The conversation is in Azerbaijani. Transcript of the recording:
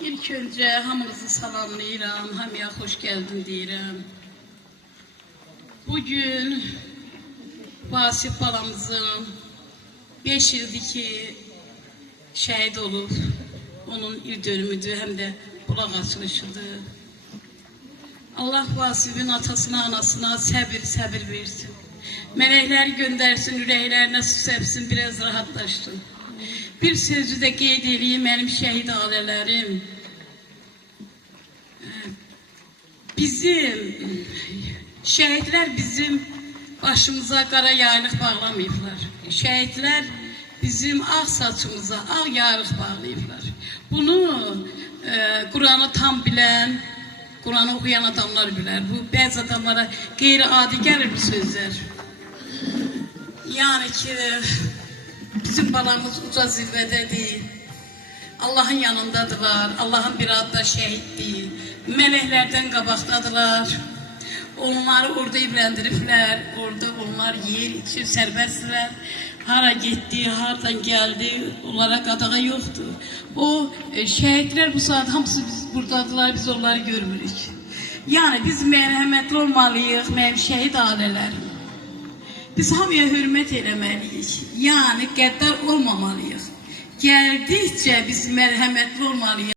İlk önce hamınızı salamlayıram, hamıya hoş geldin deyirəm. Bugün Vasif balamızın 5 ildir ki şəhid olub. Onun il dönümüdür, həm də bulaq açılışıdır. Allah Vasif'in atasına, anasına səbir versin. Mələklər göndərsin, ürəklərinə su səpsin, biraz rahatlaşsın. Bir sözü də qeyd edeyim, mənim şəhid ailələrim. Şəhidlər bizim başımıza qara yaylıq bağlamayıblar. Şəhidlər bizim ağ saçımıza ağ yaylıq bağlayıblar. Bunu Kur'an'ı tam bilən, Kur'an'ı okuyan adamlar bilər. Bu bəzi adamlara qeyri-adi gəlir bu sözlər. Yani ki bizim balamız uca zirvədədir. Allah'ın yanındadılar. Allah'ın bir adda şəhiddir. Mələklərdən qabaqdadılar. Onları orada evləndiriblər. Orada onlar yer içir, sərbəstdirlər. Hara getdi, haradan gəldi, onlara qadağa yoxdur. O şəhidlər bu saat hamısı biz buradadılar, biz onları görmürük. Yani biz mərhəmətli olmalıyıq, mənim şəhid ailələrim. Biz hamıya hürmət eləməliyik. Yani qəddar olmamalıyıq. Gəldikcə biz mərhəmətli olmalıyıq.